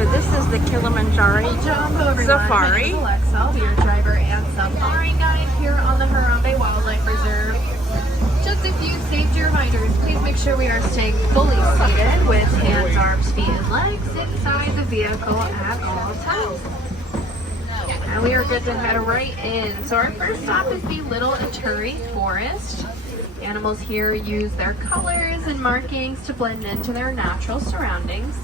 So this is the Kilimanjaro Jambo, Safari. Alexa, we are driver and safari guide here on the Harambe Wildlife Reserve. Just a few safety reminders. Please make sure we are staying fully seated with hands, arms, feet, and legs inside the vehicle at all times. And we are good to head right in. So our first stop is the Little Aturi Forest. Animals here use their colors and markings to blend into their natural surroundings.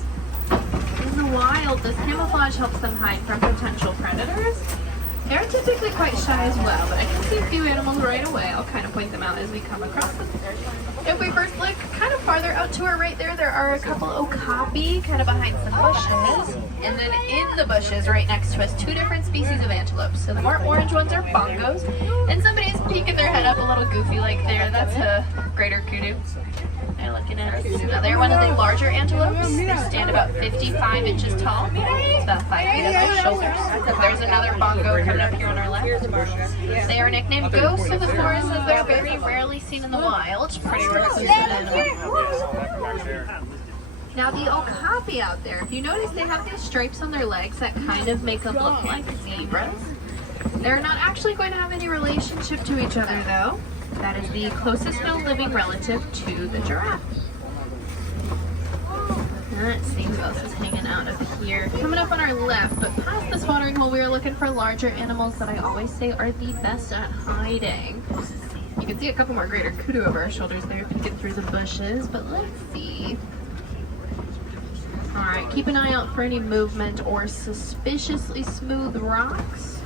In the wild, this camouflage helps them hide from potential predators. They're typically quite shy as well, but I can see a few animals right away. I'll kind of point them out as we come across them. If we first look kind of farther out to our right there are a couple okapi kind of behind some bushes. And then in the bushes right next to us, two different species of antelopes. So the more orange ones are bongos. And somebody's peeking their head up a little goofy like there. That's a greater kudu. They're looking at us. Now they're one of the larger antelopes. They stand about 55 inches tall. It's about 5 feet at their shoulders. There's another bongo coming up here on our left. They are nicknamed ghosts of the forest as they're very rarely seen in the wild. Pretty reclusive animal. Now the okapi out there, if you notice they have these stripes on their legs that kind of make them look like zebras. They're not actually going to have any relationship to each other though. That is the closest known living relative to the giraffe. Let's see who else is hanging out up here. Coming up on our left, but past this watering hole, we are looking for larger animals that I always say are the best at hiding. You can see a couple more greater kudu over our shoulders there, peeking through the bushes, but let's see. Alright, keep an eye out for any movement or suspiciously smooth rocks.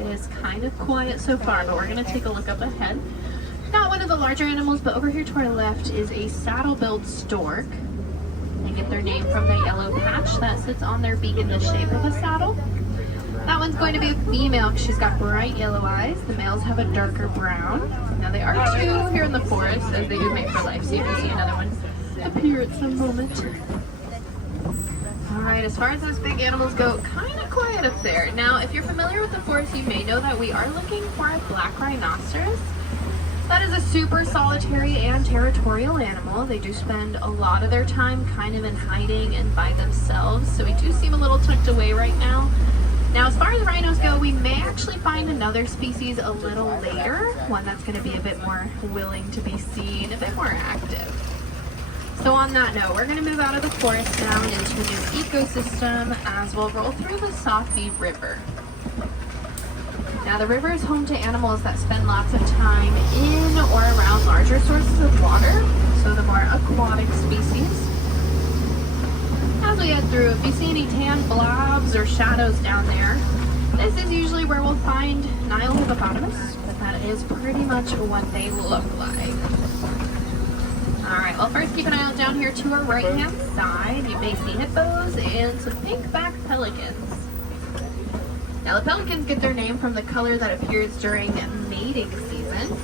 It is kind of quiet so far, but we're going to take a look up ahead. Not one of the larger animals, but over here to our left is a saddle-billed stork. They get their name from the yellow patch that sits on their beak in the shape of a saddle. That one's going to be a female because she's got bright yellow eyes. The males have a darker brown. Now they are two here in the forest as they do mate for life, so you can see another one appear at some moment. Alright, as far as those big animals go, kind of quiet up there. Now, if you're familiar with the forest, you may know that we are looking for a black rhinoceros. That is a super solitary and territorial animal. They do spend a lot of their time kind of in hiding and by themselves, so we do seem a little tucked away right now. Now, as far as rhinos go, we may actually find another species a little later, one that's going to be a bit more willing to be seen, a bit more active. So on that note, we're going to move out of the forest now and into a new ecosystem as we'll roll through the Safi River. Now the river is home to animals that spend lots of time in or around larger sources of water, so the more aquatic species. As we head through, if you see any tan blobs or shadows down there, this is usually where we'll find Nile hippopotamus, but that is pretty much what they look like. Alright, well first keep an eye out down here to our right hand side. You may see hippos and some pink-backed pelicans. Now the pelicans get their name from the color that appears during mating season.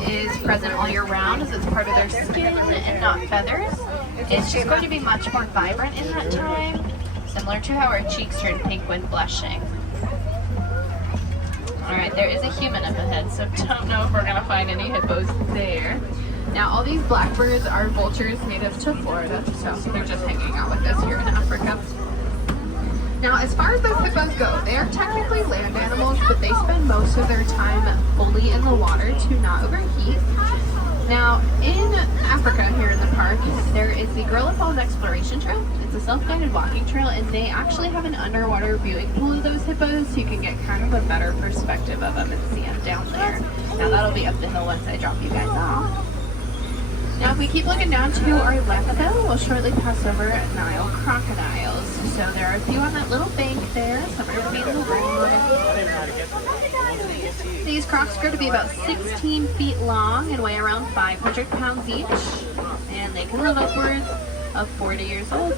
It is present all year round as it's part of their skin and not feathers. It's just going to be much more vibrant in that time, similar to how our cheeks turn pink when blushing. Alright, there is a human up ahead, so don't know if we're going to find any hippos there. Now all these blackbirds are vultures native to Florida, so they're just hanging out with us here in Africa. Now as far as those hippos go, they are technically land animals, but they spend most of their time fully in the water to not overheat. Now in Africa here in the park, there is the Gorilla Falls Exploration Trail. It's a self-guided walking trail and they actually have an underwater viewing pool of those hippos so you can get kind of a better perspective of them and see them down there. Now that'll be up the hill once I drop you guys off. Now if we keep looking down to our left though, we'll shortly pass over Nile crocodiles. So there are a few on that little bank there, some are going to be in the water. These crocs grow to be about 16 feet long and weigh around 500 pounds each. And they can live upwards of 40 years old.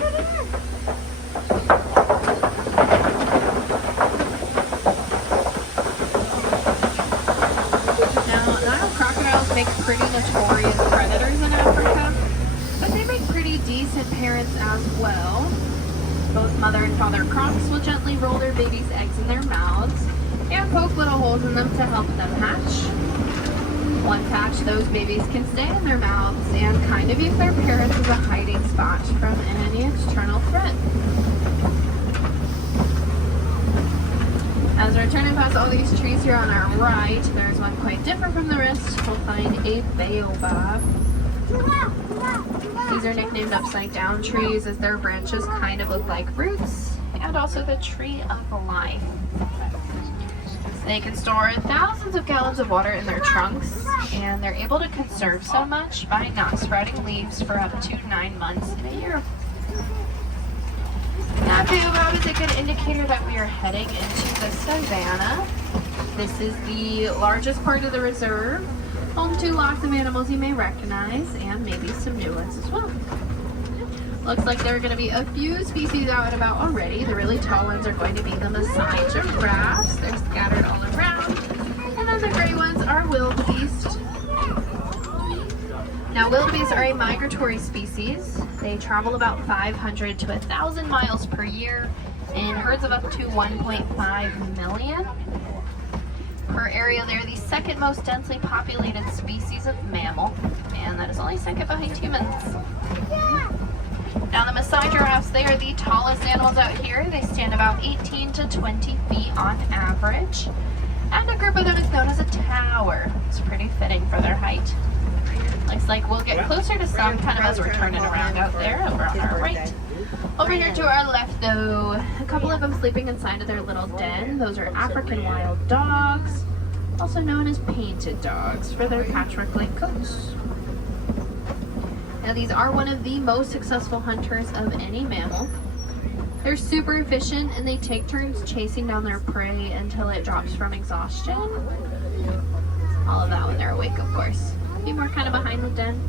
Make pretty notorious predators in Africa, but they make pretty decent parents as well. Both mother and father crocs will gently roll their babies' eggs in their mouths and poke little holes in them to help them hatch. Once hatched, those babies can stay in their mouths and kind of use their parents as a hiding spot from any external threat. all these trees here on our right, there's one quite different from the rest. We'll find a baobab. These are nicknamed upside down trees as their branches kind of look like roots, and also the tree of life. They can store thousands of gallons of water in their trunks, and they're able to conserve so much by not sprouting leaves for up to 9 months in a year. Now, baobab is a good indicator that we are heading into the savannah. This is the largest part of the reserve, home to lots of animals you may recognize, and maybe some new ones as well. Looks like there are going to be a few species out and about already. The really tall ones are going to be the Maasai giraffes. They're scattered all around. And then the gray ones are wildebeest. Now, wildebeest are a migratory species. They travel about 500 to 1,000 miles per year in herds of up to 1.5 million. Per area, they're the second most densely populated species of mammal, and that is only second behind humans. Now, the Maasai giraffes, they are the tallest animals out here. They stand about 18 to 20 feet on average. And a group of them is known as a tower. It's pretty fitting for their height. Looks like we'll get closer to some kind of as we're turning around out there over on our right. Over here to our left, though, a couple of them sleeping inside of their little den. Those are African wild dogs, also known as painted dogs for their patchwork-like coats. Now, these are one of the most successful hunters of any mammal. They're super efficient, and they take turns chasing down their prey until it drops from exhaustion. All of that when they're awake, of course. Be more kind of behind the den.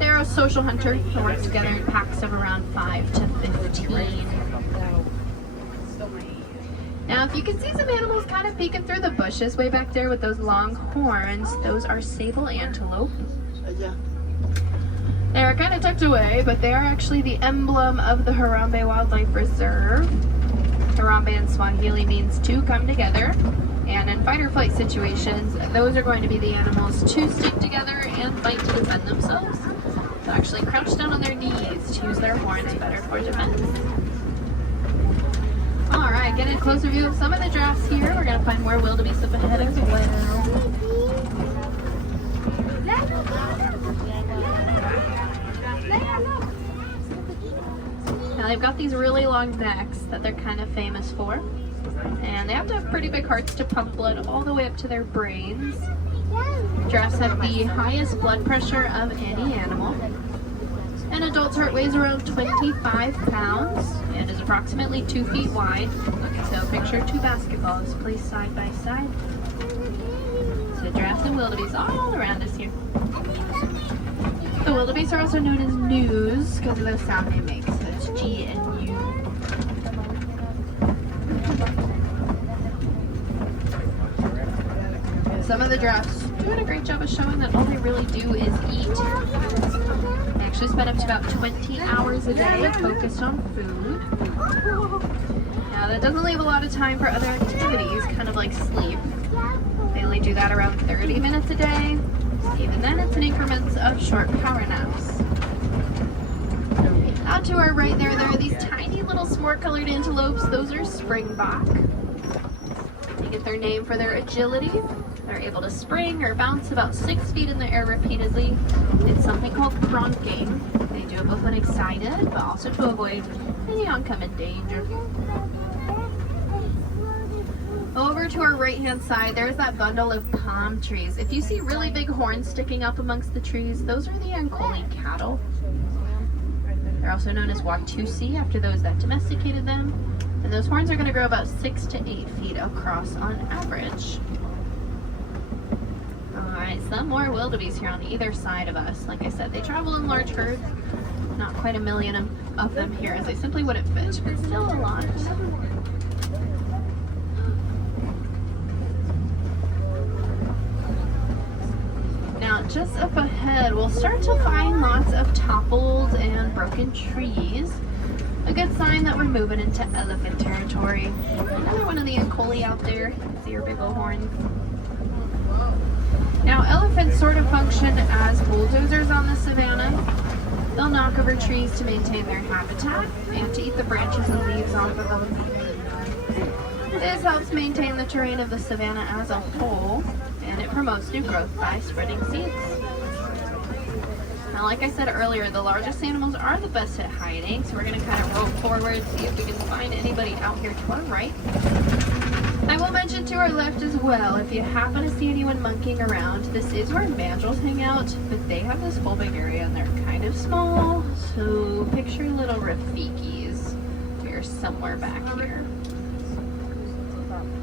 They're a social hunter who works together in packs of around 5 to 15. Now, if you can see some animals kind of peeking through the bushes way back there with those long horns, those are sable antelope. They're kind of tucked away, but they are actually the emblem of the Harambe Wildlife Reserve. Harambe in Swahili means to come together, and in fight or flight situations, those are going to be the animals to stick together and fight to defend themselves. They'll actually crouch down on their knees to use their horns better for defense. Alright, getting a closer view of some of the giraffes here. We're going to find more wildebeest up ahead as well. Now, they've got these really long necks that they're kind of famous for, and they have to have pretty big hearts to pump blood all the way up to their brains. Giraffes have the highest blood pressure of any animal. An adult's heart weighs around 25 pounds and is approximately 2 feet wide. So picture 2 basketballs placed side by side. So giraffes and wildebeest all around us here. The wildebeest are also known as gnus because of the sound they make. So it's G and U. Some of the giraffes doing a great job of showing that all they really do is eat. They actually spend up to about 20 hours a day focused on food. Now, that doesn't leave a lot of time for other activities, kind of like sleep. They only do that around 30 minutes a day. Even then, it's in increments of short power naps. Out to our right there are these tiny little smart-colored antelopes. Those are springbok. They get their name for their agility. They're able to spring or bounce about 6 feet in the air repeatedly. It's something called pronking. They do it both when excited, but also to avoid any oncoming danger. Over to our right-hand side, there's that bundle of palm trees. If you see really big horns sticking up amongst the trees, those are the Ankole cattle. They're also known as Watusi after those that domesticated them. And those horns are going to grow about 6 to 8 feet across on average. Alright, some more wildebeest here on either side of us. Like I said, they travel in large herds. Not quite a million of them here, as they simply wouldn't fit, but still a lot. Now, just up ahead, we'll start to find lots of toppled and broken trees. A good sign that we're moving into elephant territory. Another one of the Ankole out there. See your big old horns. Now, elephants sort of function as bulldozers on the savannah. They'll knock over trees to maintain their habitat and to eat the branches and leaves off of them. This helps maintain the terrain of the savanna as a whole, and it promotes new growth by spreading seeds. Now, like I said earlier, the largest animals are the best at hiding, so we're going to kind of roll forward, see if we can find anybody out here to our right. I will mention to our left as well, if you happen to see anyone monkeying around, this is where mandrills hang out, but they have this whole big area and they're kind of small, so picture little Rafikis. They're somewhere back here.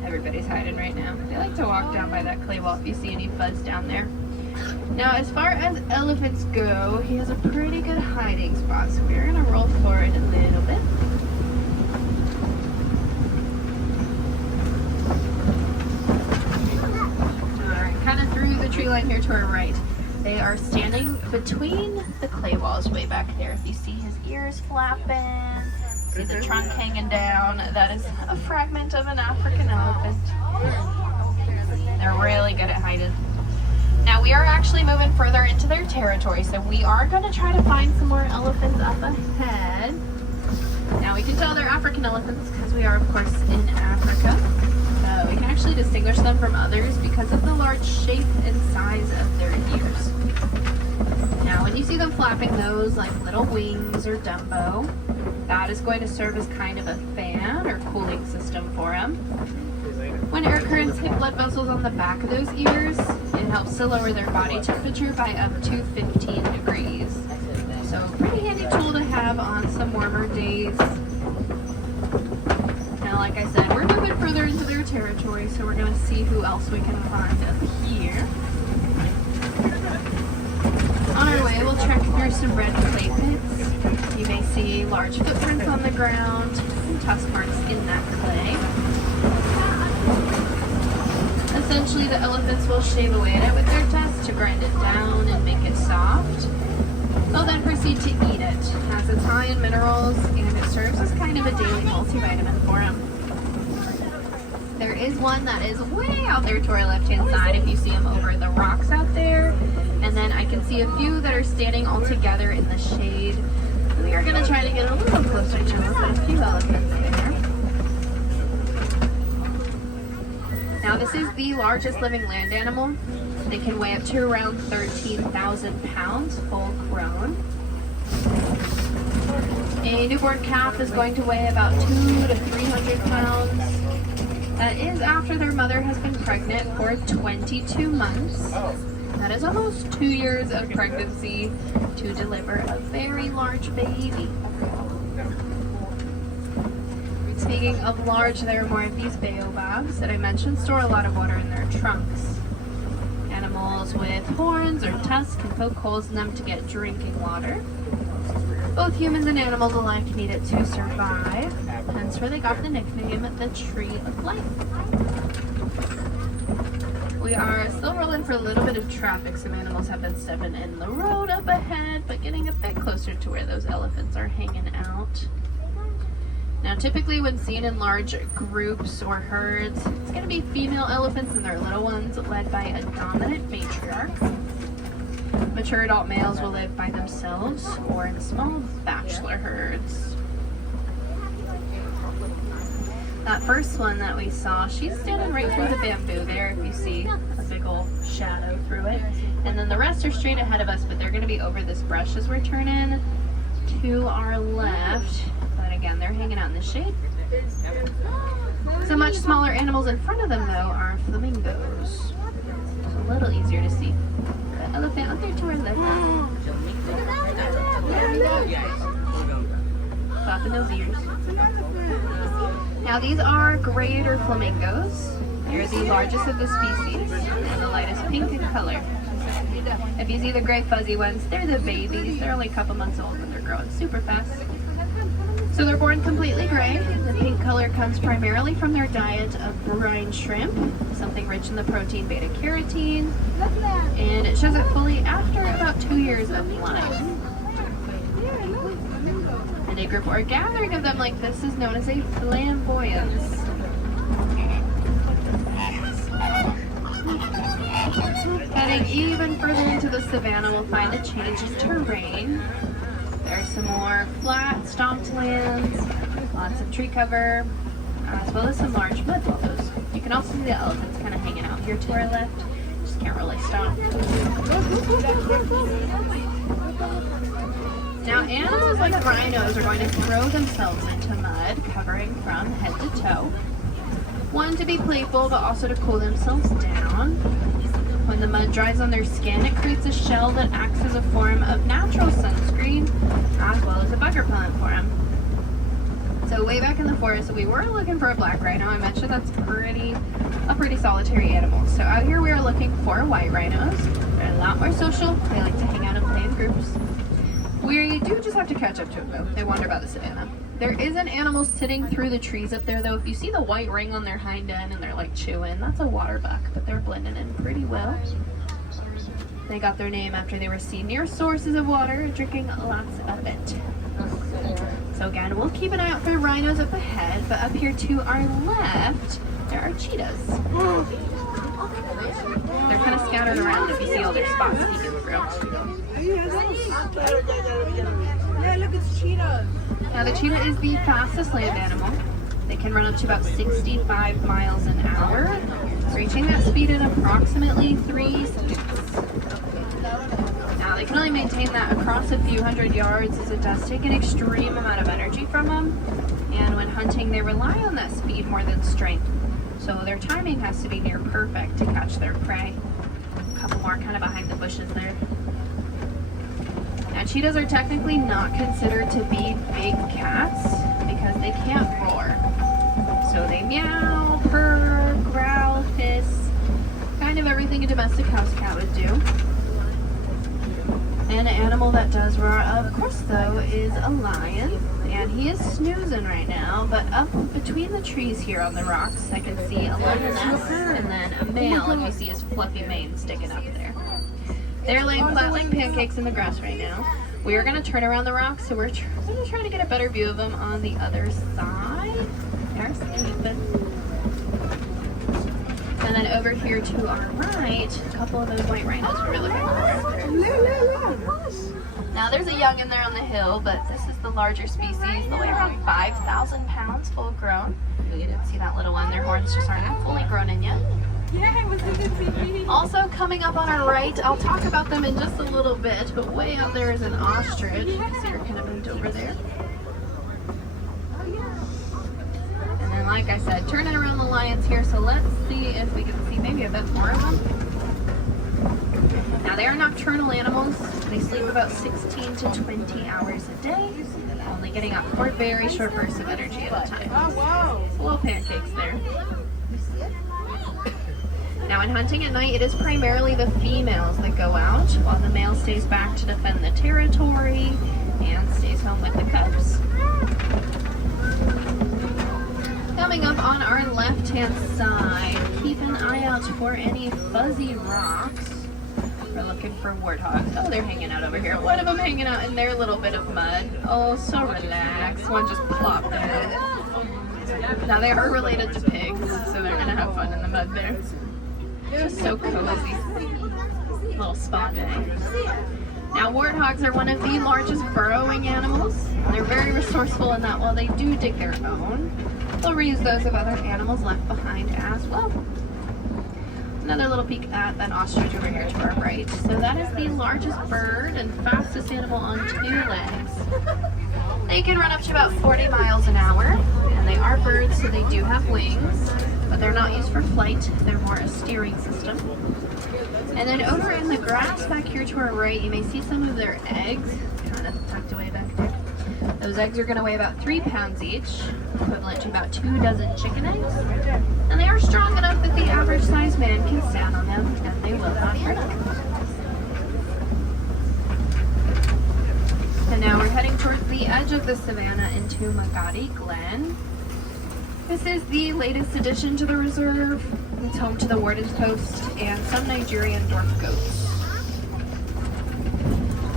Everybody's hiding right now. They like to walk down by that clay wall if you see any fuzz down there. Now, as far as elephants go, he has a pretty good hiding spot, so we're going to roll forward a little bit. Alright, kind of through the tree line here to our right. They are standing between the clay walls way back there. If you see his ears flapping, see the trunk hanging down, that is a fragment of an African elephant. They're really good at hiding. Now we are actually moving further into their territory, so we are going to try to find some more elephants up ahead. Now we can tell they're African elephants because we are of course in Africa. So we can actually distinguish them from others because of the large shape and size of their ears. Now when you see them flapping those like little wings or Dumbo, that is going to serve as kind of a fan or cooling system for them. When air currents hit blood vessels on the back of those ears, it helps to lower their body temperature by up to 15 degrees. So pretty handy tool to have on some warmer days. Now, like I said, we're moving further into their territory, so we're going to see who else we can find up here. On our way, we'll trek through some red clay pits. You may see large footprints on the ground and tusk marks in that clay. Essentially, the elephants will shave away at it with their tusks to grind it down and make it soft. They'll then proceed to eat it, as it's high in minerals and it serves as kind of a daily multivitamin for them. There is one that is way out there to our left-hand side if you see them over the rocks out there. And then I can see a few that are standing all together in the shade. We are going to try to get a little closer to them, but a few elephants there. Now this is the largest living land animal. They can weigh up to around 13,000 pounds full grown. A newborn calf is going to weigh about 200 to 300 pounds. That is after their mother has been pregnant for 22 months. That is almost 2 years of pregnancy to deliver a very large baby. Speaking of large, there are more of these baobabs that I mentioned store a lot of water in their trunks. Animals with horns or tusks can poke holes in them to get drinking water. Both humans and animals alike need it to survive, hence where they got the nickname the Tree of Life. We are still rolling for a little bit of traffic. Some animals have been stepping in the road up ahead, but getting a bit closer to where those elephants are hanging out. Now, typically when seen in large groups or herds, it's going to be female elephants and their little ones led by a dominant matriarch. Mature adult males will live by themselves or in small bachelor herds. That first one that we saw, she's standing right through the bamboo there, if you see a big old shadow through it. And then the rest are straight ahead of us, but they're going to be over this brush as we're turning to our left. Again, they're hanging out in the shade. Some much smaller animals in front of them, though, are flamingos. It's a little easier to see. The elephant out there to our left. Popping those ears. Now, these are greater flamingos. They're the largest of the species and the lightest pink in color. If you see the gray fuzzy ones, they're the babies. They're only a couple months old, but they're growing super fast. So they're born completely gray. The pink color comes primarily from their diet of brine shrimp, something rich in the protein beta-carotene, and it shows it fully after about 2 years of life. And a group or gathering of them like this is known as a flamboyance. Heading even further into the savanna, we'll find a change in terrain. There's some more flat, stomped lands, lots of tree cover. as well as some large mud buffaloes. You can also see the elephants kind of hanging out here to our left. Just can't really stop. Now, animals like rhinos are going to throw themselves into mud, covering from head to toe. One, to be playful, but also to cool themselves down. When the mud dries on their skin, it creates a shell that acts as a form of natural sunscreen, as well as a bug repellent for them. So way back in the forest, we were looking for a black rhino. I mentioned that's a pretty solitary animal. So out here we are looking for white rhinos. They're a lot more social. They like to hang out and play in groups. We do just have to catch up to them though. They wander about the savannah. There is an animal sitting through the trees up there though. If you see the white ring on their hind end and they're like chewing, that's a water buck, but they're blending in pretty well. They got their name after they were seen near sources of water, drinking lots of it. So again, we'll keep an eye out for rhinos up ahead, but up here to our left, there are cheetahs. They're kind of scattered around if you see all their spots peeking through. Yeah, look, it's cheetahs. Now the cheetah is the fastest land animal. They can run up to about 65 miles an hour, reaching that speed in approximately 3 seconds. Now they can only maintain that across a few hundred yards as it does take an extreme amount of energy from them. And when hunting, they rely on that speed more than strength. So their timing has to be near perfect to catch their prey. A couple more kind of behind the bushes there. Now cheetahs are technically not considered to be big cats because they can't roar. So they meow, purr, growl, hiss, kind of everything a domestic house cat would do. An animal that does roar, of course though, is a lion. And he is snoozing right now, but up between the trees here on the rocks, I can see a lioness and then a male, and you see his fluffy mane sticking up there. They're laying flat like pancakes in the grass right now. We are going to turn around the rocks, so we're going to try to get a better view of them on the other side. They're sleeping. And then over here to our right, a couple of those white rhinos we were looking for. Now there's a young in there on the hill, but this is the larger species. They'll weigh around 5,000 pounds full grown. See that little one? Their horns just aren't fully grown in yet. Also coming up on our right, I'll talk about them in just a little bit, but way out there is an ostrich. So you're kind of bent over there. And then like I said, turning around the lions here, so let's see if we can see maybe a bit more of them. Now they are nocturnal animals. They sleep about 16 to 20 hours a day, only getting up for very short bursts of energy at a time. Oh, wow. Little pancakes there. Now in hunting at night, it is primarily the females that go out, while the male stays back to defend the territory and stays home with the cubs. Coming up on our left-hand side, keep an eye out for any fuzzy rocks. We're looking for warthogs. Oh, they're hanging out over here. One of them hanging out in their little bit of mud. Oh, so relaxed. One just plopped there. Now they are related to pigs, so they're gonna have fun in the mud there. Just so cozy. Little spa day. Now warthogs are one of the largest burrowing animals. They're very resourceful in that while they do dig their own, they'll reuse those of other animals left behind as well. Another little peek at that ostrich over here to our right. So that is the largest bird and fastest animal on 2 legs. They can run up to about 40 miles an hour, and they are birds, so they do have wings, but they're not used for flight. They're more a steering system. And then over in the grass back here to our right, you may see some of their eggs, kind of tucked away back there. Those eggs are going to weigh about 3 pounds each, equivalent to about 2 dozen chicken eggs. And they are strong enough that the average sized man can stand on them, and they will not hurt him. And now we're heading towards the edge of the savannah into Magadi Glen. This is the latest addition to the reserve. It's home to the Warden's Post and some Nigerian dwarf goats.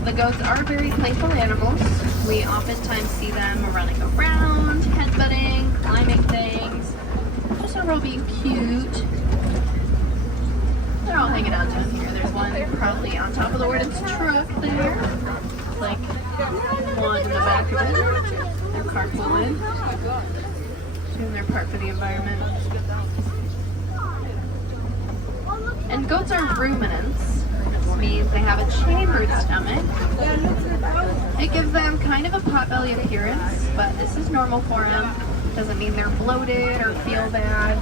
The goats are very playful animals. We oftentimes see them running around, headbutting, climbing things, just overall being cute. They're all hanging out down here. There's one probably on top of the Warden's truck there. Like one in the back of it. They're carpooling. doing their part for the environment. And goats are ruminants. This means they have a chambered stomach. It gives them kind of a potbelly appearance, but this is normal for them. Doesn't mean they're bloated or feel bad.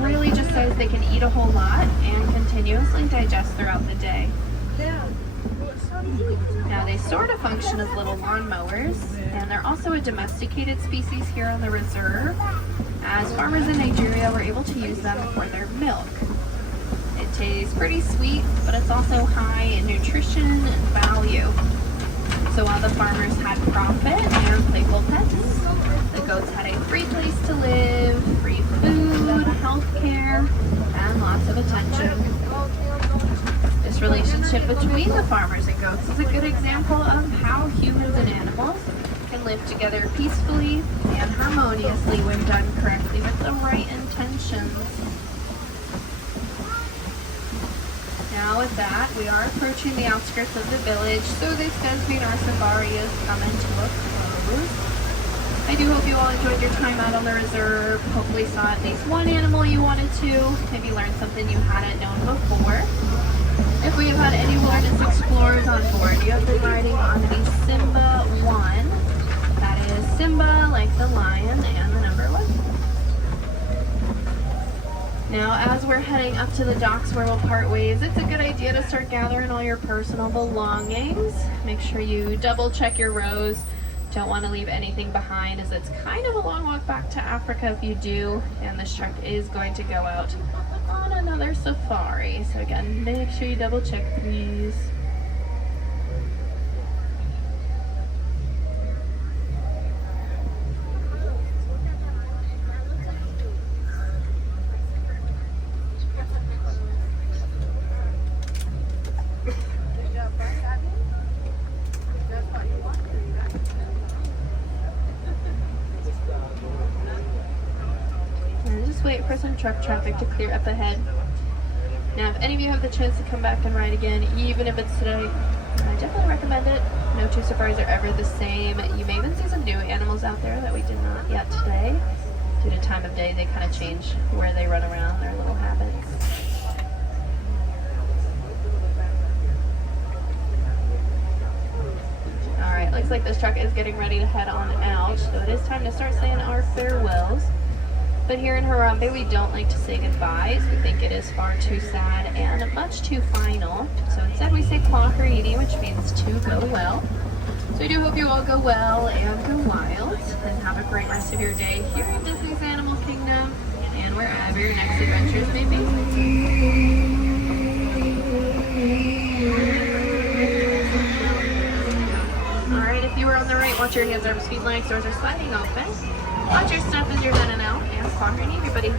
Really just says they can eat a whole lot and continuously digest throughout the day. Now they sort of function as little lawnmowers, and they're also a domesticated species here on the reserve, as farmers in Nigeria were able to use them for their milk. It tastes pretty sweet, but it's also high in nutrition and value. So while the farmers had profit and playful pets, the goats had a free place to live, free food, health care, and lots of attention. This relationship between the farmers and goats is a good example of how humans and animals can live together peacefully and harmoniously when done correctly with the right intentions. Now with that, we are approaching the outskirts of the village, so this does mean our safari is coming to a close. I do hope you all enjoyed your time out on the reserve, hopefully saw at least one animal you wanted to, maybe learned something you hadn't known before. If we have had any wilderness explorers on board, you have been riding on the Simba 1. That is Simba, like the lion, and the number 1. Now, as we're heading up to the docks where we'll part ways, it's a good idea to start gathering all your personal belongings. Make sure you double check your rows. Don't want to leave anything behind, as it's kind of a long walk back to Africa if you do, and this truck is going to go out on another safari. So again, make sure you double check, please. Wait for some truck traffic to clear up ahead. Now, if any of you have the chance to come back and ride again, even if it's today, I definitely recommend it. No two safaris are ever the same. You may even see some new animals out there that we did not yet today. Due to time of day, they kind of change where they run around, their little habits. Alright, looks like this truck is getting ready to head on out, so it is time to start saying our farewells. But here in Harambe, we don't like to say goodbyes. We think it is far too sad and much too final. So instead we say Kwaheri, which means to go well. So I do hope you all go well and go wild, and have a great rest of your day here in Disney's Animal Kingdom, and wherever your next adventures may be. Alright, if you were on the right, watch your hands, arms, feet, legs, doors are sliding open. Watch your step as you're done and out, and Kwaheri, everybody.